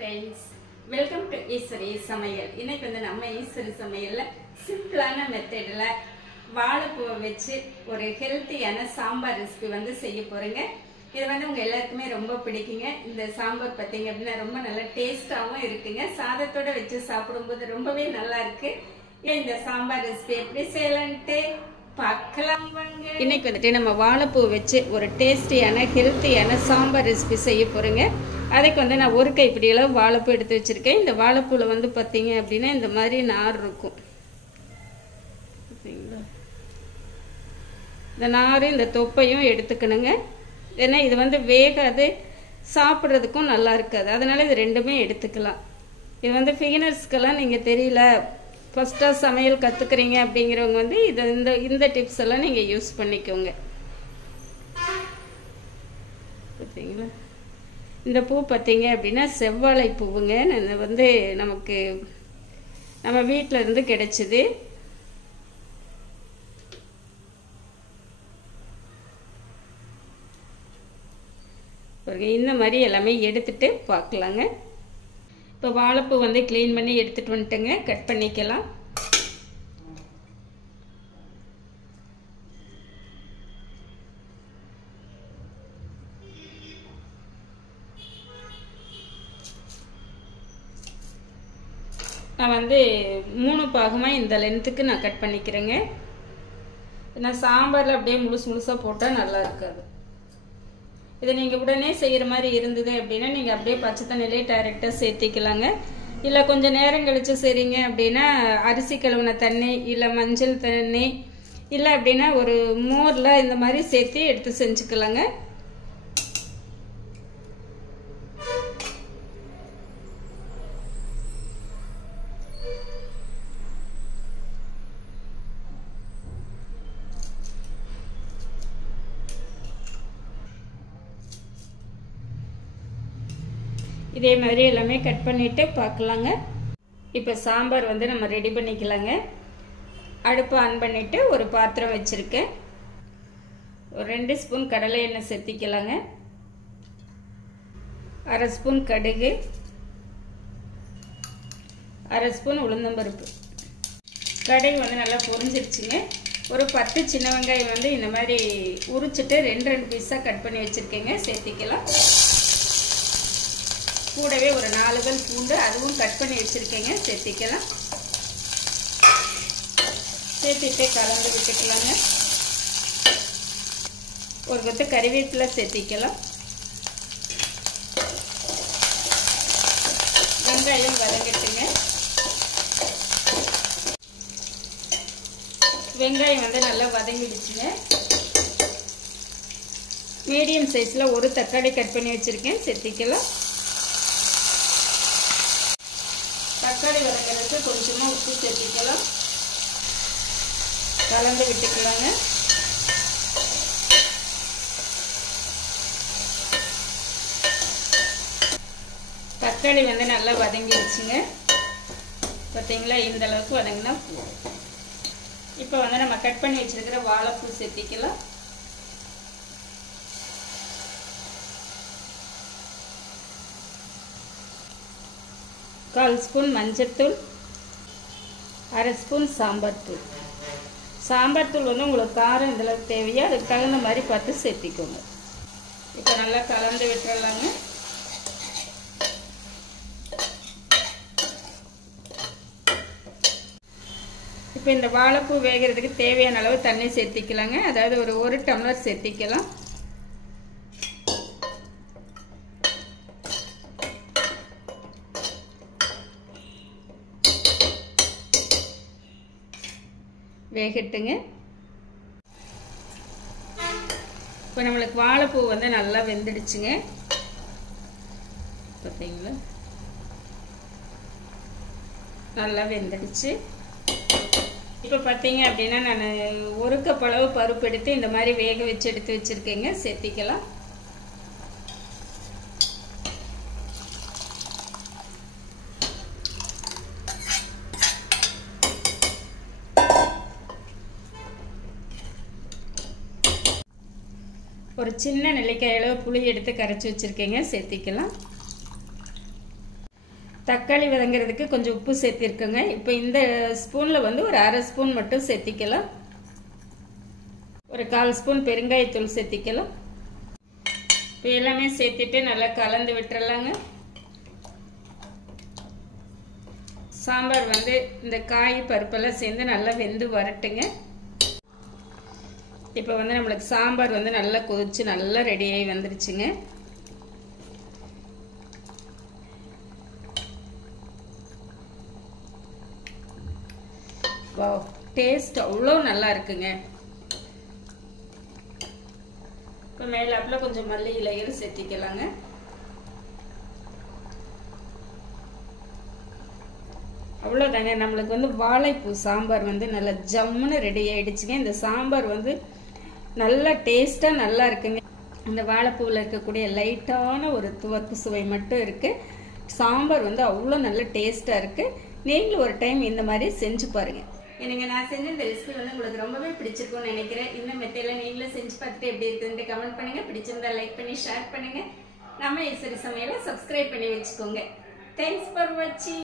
friends, welcome to Eswari சமையல். இன்னைக்கு வந்து நம்ம ஈஸ்வரி சமையல்ல சிம்பிளான மெத்தட்ல வாழைப்பூவை வச்சு ஒரு ஹெல்த்தியான சாம்பார் ரெசிபி வந்து செய்ய போறேங்க. இது வந்து உங்க எல்லாருக்குமே ரொம்ப பிடிக்குங்க. இந்த சாம்பார் பார்த்தீங்க அப்படின்னா ரொம்ப நல்ல டேஸ்டாவும் இருக்குங்க. சாதத்தோட வச்சு சாப்பிடும்போது ரொம்பவே நல்லா இருக்கு. இந்த சாம்பார் ரெசிபி எப்படி செய்யலான்ட்டு பார்க்கலாம் வாங்க. இன்னைக்கு வந்துட்டு நம்ம வாழைப்பூ வச்சு ஒரு டேஸ்டியான ஹெல்த்தியான சாம்பார் ரெசிபி செய்ய போறேங்க. அதுக்கு வந்து நான் ஒரு கைப்பிடி அளவு வாழைப்பூ எடுத்து வச்சிருக்கேன். இந்த வாழைப்பூல வந்து பார்த்தீங்க அப்படின்னா இந்த மாதிரி நார் இருக்கும். இந்த நார் இந்த தொப்பையும் எடுத்துக்கணுங்க. ஏன்னா இது வந்து வேகாது, சாப்பிட்றதுக்கும் நல்லா இருக்காது. அதனால இது ரெண்டுமே எடுத்துக்கலாம். இது வந்து பிகினர்ஸ்க்கெல்லாம் நீங்கள் தெரியல, ஃபஸ்ட்டாக சமையல் கற்றுக்குறீங்க அப்படிங்கிறவங்க வந்து இந்த டிப்ஸ் எல்லாம் நீங்கள் யூஸ் பண்ணிக்கோங்க. பார்த்தீங்களா, இந்த பூ பார்த்தீங்க அப்படின்னா செவ்வாழை பூவுங்க. வந்து நமக்கு நம்ம வீட்டில் இருந்து கிடைச்சிது. இந்த மாதிரி எல்லாமே எடுத்துட்டு பார்க்கலாங்க. இப்போ வாழைப்பூ வந்து க்ளீன் பண்ணி எடுத்துட்டு வந்துட்டுங்க. கட் பண்ணிக்கலாம். நான் வந்து 3 பாகமாக இந்த லென்த்துக்கு நான் கட் பண்ணிக்கிறேங்க. நான் சாம்பாரில் அப்படியே முழுசாக போட்டால் நல்லா இருக்காது. இதை நீங்கள் உடனே செய்கிற மாதிரி இருந்தது அப்படின்னா நீங்கள் அப்படியே பச்சை தண்ணியிலே டைரெக்டாக சேர்த்திக்கலாங்க. இல்லை கொஞ்சம் நேரம் கழித்து செய்கிறீங்க அப்படின்னா அரிசி கழுவின தண்ணி இல்லை மஞ்சள் தண்ணி இல்லை அப்படின்னா ஒரு மோரில் இந்த மாதிரி சேர்த்து எடுத்து செஞ்சுக்கலாங்க. இதே மாதிரி எல்லாமே கட் பண்ணிட்டு பார்க்கலாங்க. இப்போ சாம்பார் வந்து நம்ம ரெடி பண்ணிக்கலாங்க. அடுப்பு ஆன் பண்ணிட்டு ஒரு பாத்திரம் வச்சிருக்கேன். ஒரு 2 ஸ்பூன் கடலை எண்ணெய் சேர்த்திக்கலாங்க. 1/2 ஸ்பூன் கடுகு, 1/2 ஸ்பூன் உளுந்தம்பருப்பு. கடுகு வந்து நல்லா பொரிஞ்சிருச்சுங்க. ஒரு 10 சின்ன வெங்காயம் வந்து இந்த மாதிரி உரிச்சிட்டு 2 பீஸாக கட் பண்ணி வச்சுருக்கேங்க, சேர்த்திக்கலாம். கூடவே ஒரு 4 பல் பூண்டு, அதுவும் கட் பண்ணி வச்சிருக்கேங்க, சேர்த்திக்கலாம். சேர்த்துட்டு கலந்து விட்டுக்கலாங்க. ஒரு கொத்து கறிவேப்பிலை சேர்த்திக்கலாம். வெங்காயம் வதங்கட்டுங்க. வெங்காயம் வந்து நல்லா வதங்கிடுச்சுங்க. மீடியம் சைஸில் ஒரு தக்காளி கட் பண்ணி வச்சிருக்கேன், சேர்த்திக்கலாம். தக்காளி வதங்கிறதுக்கு கொஞ்சமாக உப்பு சேர்த்திக்கலாம். கலந்து விட்டுக்கலாங்க. தக்காளி வந்து நல்லா வதங்கிடுச்சுங்க. பார்த்தீங்களா, இந்த அளவுக்கு வதங்கினா போதும். இப்போ வந்து நம்ம கட் பண்ணி வச்சிருக்கிற வாழைப்பூ சேர்த்திக்கலாம். கால் ஸ்பூன் மஞ்சள்தூள், 1/2 ஸ்பூன் சாம்பார் தூள். சாம்பார் தூள் வந்து உங்களுக்கு காரம் இதில் தேவையா, அதுக்கு தகுந்த மாதிரி பார்த்து சேர்த்திக்கோங்க. இப்போ நல்லா கலந்து விட்டுறலாங்க. இப்போ இந்த வாழைப்பூ வேகிறதுக்கு தேவையான அளவு தண்ணி சேர்த்திக்கலாங்க. அதாவது ஒரு 1 டம்ளர் சேர்த்திக்கலாம். வேகட்டுங்க. இப்போ நம்மளுக்கு வாழைப்பூ வந்து நல்லா வெந்துடுச்சுங்க. பார்த்தீங்களா, நல்லா வெந்துடுச்சு. இப்போ பார்த்தீங்க அப்படின்னா நான் 1 கப் அளவு பருப்பு எடுத்து இந்த மாதிரி வேக வச்சு எடுத்து வச்சிருக்கேங்க, சேர்த்திக்கலாம். ஒரு சின்ன நெல்லிக்காய் அளவு புளி எடுத்து கரைச்சி வச்சிருக்கேங்க, சேர்த்திக்கலாம். தக்காளி வதங்கிறதுக்கு கொஞ்சம் உப்பு சேர்த்திருக்கோங்க. இப்போ இந்த ஸ்பூனில் வந்து ஒரு அரை ஸ்பூன் மட்டும் சேர்த்திக்கலாம். ஒரு 1/4 ஸ்பூன் பெருங்காயத்தூள் சேர்த்திக்கலாம். இப்போ எல்லாமே சேர்த்துட்டு நல்லா கலந்து விட்டுறலாங்க. சாம்பார் வந்து இந்த காய் பருப்பெல்லாம் சேர்ந்து நல்லா வெந்து வரட்டுங்க. இப்போ வந்து நம்மளுக்கு சாம்பார் வந்து நல்லா கொதிச்சு நல்லா ரெடியாகி வந்துருச்சுங்க. வாவ், டேஸ்ட் அவ்வளோ நல்லா இருக்குங்க. இப்போ மேலாப்பில் கொஞ்சம் மல்லி இலைகள் சேர்த்திக்கலாங்க. அவ்வளோதாங்க, நம்மளுக்கு வந்து வாழைப்பூ சாம்பார் வந்து நல்லா ஜம்முன்னு ரெடி ஆயிடுச்சுங்க. இந்த சாம்பார் வந்து நல்லா டேஸ்ட்டாக நல்லா இருக்குங்க. இந்த வாழைப்பூவில் இருக்கக்கூடிய லைட்டான ஒரு துவர்ப்பு சுவை மட்டும் இருக்குது. சாம்பார் வந்து அவ்வளோ நல்ல டேஸ்ட்டாக இருக்குது. நீங்களும் ஒரு டைம் இந்த மாதிரி செஞ்சு பாருங்கள். எனக்கு நான் செஞ்ச இந்த ரெசிபி வந்து உங்களுக்கு ரொம்பவே பிடிச்சிருக்கும்னு நினைக்கிறேன். இந்த மெத்தடில் நீங்களும் செஞ்சு பார்த்துட்டு எப்படி இருக்குதுன்ட்டு கமெண்ட் பண்ணுங்கள். பிடிச்சிருந்தா லைக் பண்ணி ஷேர் பண்ணுங்கள். நம்ம ஈஸ்வரி சமையலை சப்ஸ்கிரைப் பண்ணி வச்சுக்கோங்க. தேங்க்ஸ் ஃபார் வாட்சிங்.